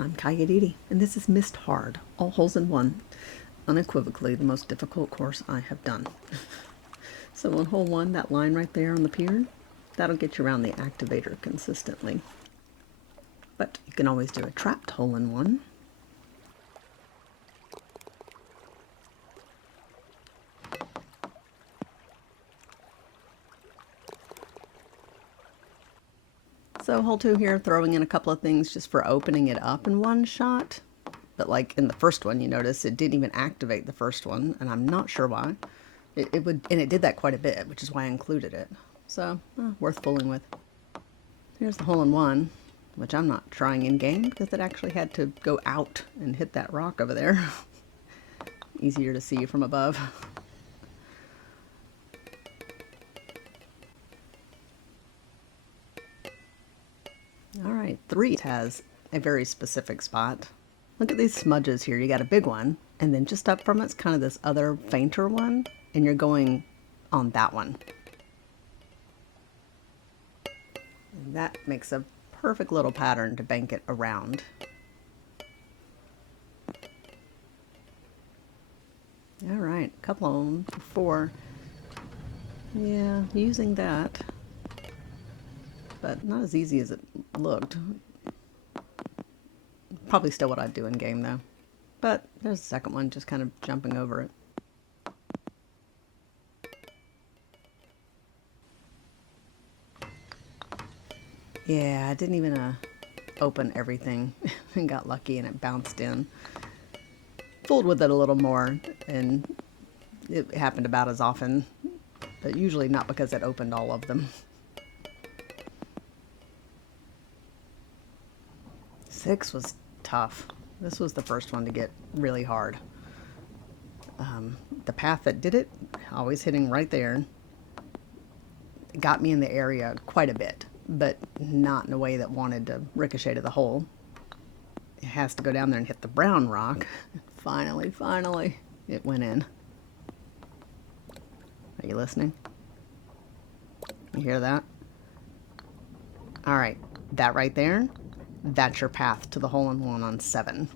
I'm Kayaditi, and this is Myst Hard, all holes in one. Unequivocally the most difficult course I have done. So on hole 1, that line right there on the pier, that'll get you around the activator consistently. But you can always do a trapped hole in one. So hole 2 here, throwing in a couple of things just for opening it up in one shot. But like in the first one, you notice it didn't even activate the first one, and I'm not sure why. It would, and it did that quite a bit, which is why I included it. So, worth fooling with. Here's the hole in one, which I'm not trying in game because it actually had to go out and hit that rock over there. Easier to see from above. All right, 3 has a very specific spot. Look at these smudges here. You got a big one, and then just up from it's kind of this other fainter one, and you're going on that one. And that makes a perfect little pattern to bank it around. All right, a couple of them, 4. Yeah, using that, but not as easy as it looked. Probably still what I'd do in game though. But there's the second one, just kind of jumping over it. Yeah, I didn't even open everything and got lucky and it bounced in. Fooled with it a little more, and it happened about as often, but usually not because it opened all of them. 6 was tough. This was the first one to get really hard. The path that did it, always hitting right there, got me in the area quite a bit, but not in a way that wanted to ricochet to the hole. It has to go down there and hit the brown rock. Finally, it went in. Are you listening? You hear that? All right, that right there, that's your path to the hole in one on 7.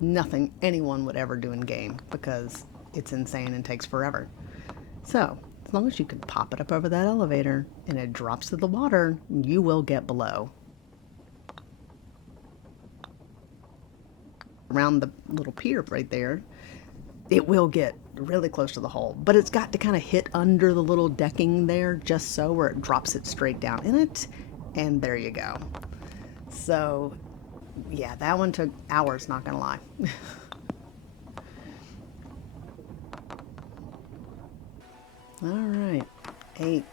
Nothing anyone would ever do in game because it's insane and takes forever. So, as long as you can pop it up over that elevator and it drops to the water, you will get below. Around the little pier right there, it will get really close to the hole, but it's got to kind of hit under the little decking there just so, where it drops it straight down in it, and there you go. So yeah, that one took hours, not gonna lie. All right, 8.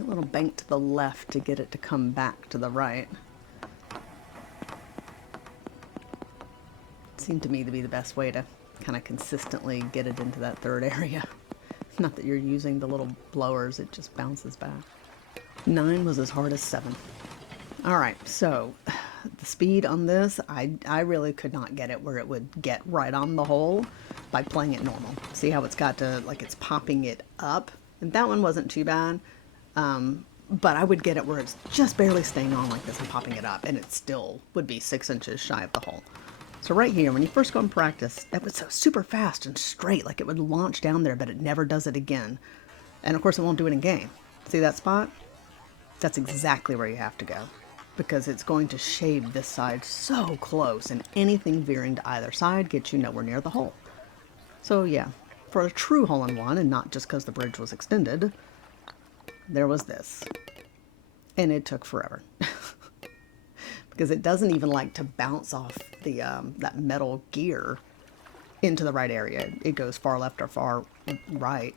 A little bank to the left to get it to come back to the right. Seemed to me to be the best way to kind of consistently get it into that third area. Not that you're using the little blowers, it just bounces back. 9 was as hard as 7. All right, so the speed on this, I really could not get it where it would get right on the hole by playing it normal. See how it's got to, like, it's popping it up? And that one wasn't too bad, but I would get it where it's just barely staying on like this and popping it up, and it still would be 6 inches shy of the hole. So right here, when you first go and practice, that was so super fast and straight, like it would launch down there, but it never does it again. And of course it won't do it in game. See that spot? That's exactly where you have to go, because it's going to shave this side so close, and anything veering to either side gets you nowhere near the hole. So yeah, for a true hole-in-one, and not just because the bridge was extended, there was this. And it took forever. Because it doesn't even like to bounce off the that metal gear into the right area. It goes far left or far right.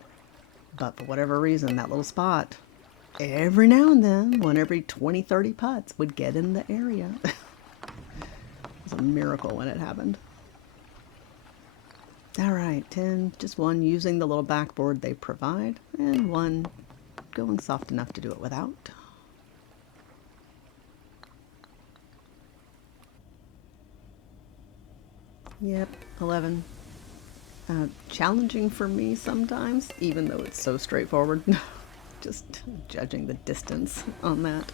But for whatever reason, that little spot, every now and then, one every 20, 30 putts would get in the area. It was a miracle when it happened. All right, 10, just 1 using the little backboard they provide, and 1 going soft enough to do it without. Yep, 11. Challenging for me sometimes, even though it's so straightforward. Just judging the distance on that.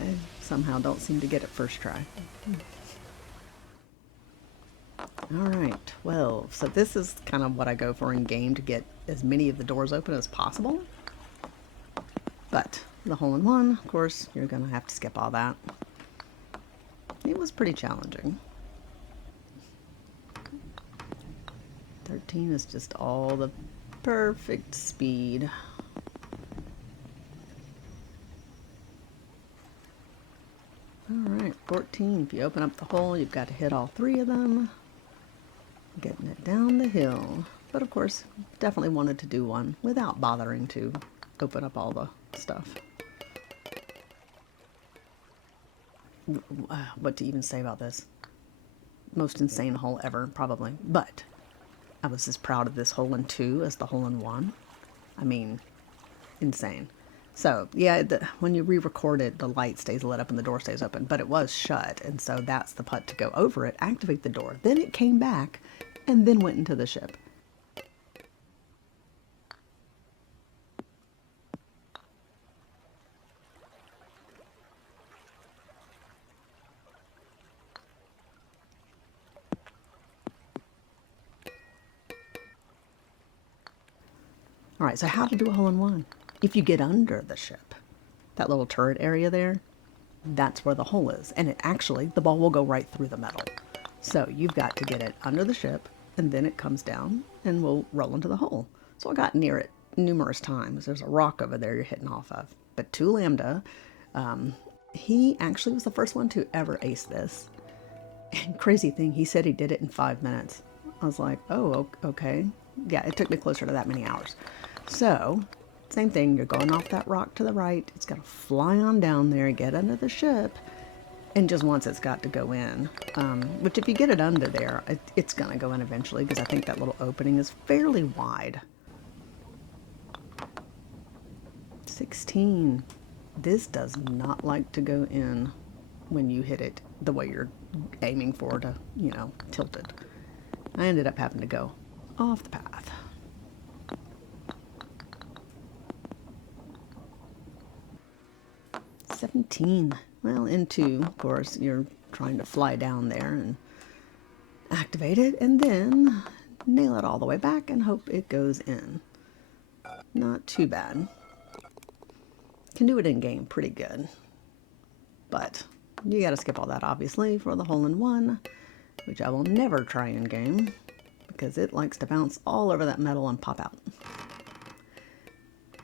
I somehow don't seem to get it first try. All right, 12. So this is kind of what I go for in game to get as many of the doors open as possible. But the hole-in-one, of course, you're going to have to skip all that. It was pretty challenging. 13 is just all the perfect speed. All right, 14. If you open up the hole, you've got to hit all 3 of them. Getting it down the hill. But of course, definitely wanted to do one without bothering to open up all the stuff. What to even say about this? Most insane hole ever, probably. But I was as proud of this hole-in-2 as the hole-in-1. I mean, insane. So, yeah, when you re-record it, the light stays lit up and the door stays open. But it was shut, and so that's the putt to go over it, activate the door. Then it came back, and then went into the ship. All right, so how to do a hole-in-one? If you get under the ship, that little turret area there, that's where the hole is. And it actually, the ball will go right through the metal. So you've got to get it under the ship, and then it comes down and will roll into the hole. So I got near it numerous times. There's a rock over there you're hitting off of. But 2 Lambda, he actually was the first one to ever ace this. And crazy thing, he said he did it in 5 minutes. I was like, oh, okay. Yeah, it took me closer to that many hours. So, same thing, you're going off that rock to the right. It's got to fly on down there, get under the ship, and just once it's got to go in. Which if you get it under there, it's going to go in eventually, because I think that little opening is fairly wide. 16. This does not like to go in when you hit it the way you're aiming for to, you know, tilt it. I ended up having to go off the path. $17. Well, into, of course, you're trying to fly down there and activate it, and then nail it all the way back and hope it goes in. Not too bad. Can do it in game pretty good. But you gotta skip all that, obviously, for the hole-in-one, which I will never try in game, because it likes to bounce all over that metal and pop out.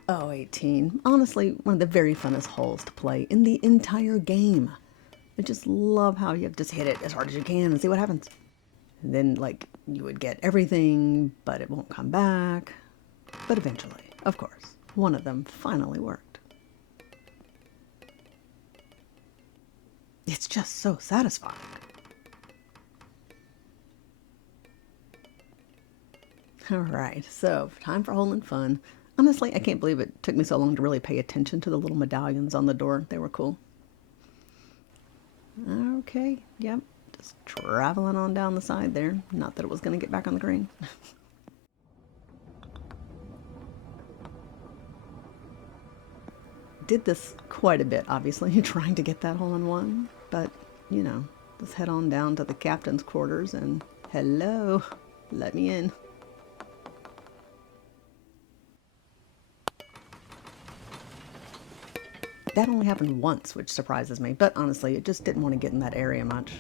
Oh, 18. Honestly, one of the very funnest holes to play in the entire game. I just love how you have to just hit it as hard as you can and see what happens. And then, like, you would get everything, but it won't come back. But eventually, of course, one of them finally worked. It's just so satisfying. All right, so time for hole-in-fun. Honestly, I can't believe it took me so long to really pay attention to the little medallions on the door. They were cool. Okay, yep, just traveling on down the side there. Not that it was going to get back on the green. Did this quite a bit, obviously, trying to get that hole-in-one. But, you know, just head on down to the captain's quarters and hello, let me in. That only happened once, which surprises me, but honestly, it just didn't want to get in that area much.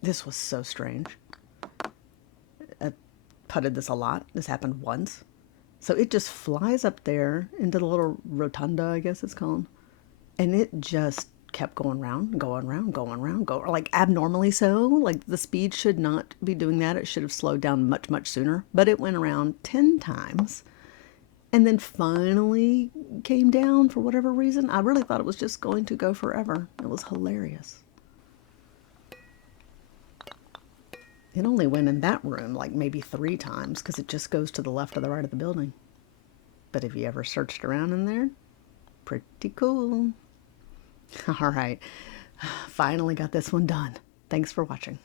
This was so strange. I putted this a lot. This happened once. So it just flies up there into the little rotunda, I guess it's called, and it just kept going round, going round, going round, like abnormally so. Like the speed should not be doing that. It should have slowed down much, much sooner, but it went around 10 times. And then finally came down for whatever reason. I really thought it was just going to go forever. It was hilarious. It only went in that room like maybe 3 times because it just goes to the left or the right of the building. But if you ever searched around in there, pretty cool. All right, finally got this one done. Thanks for watching.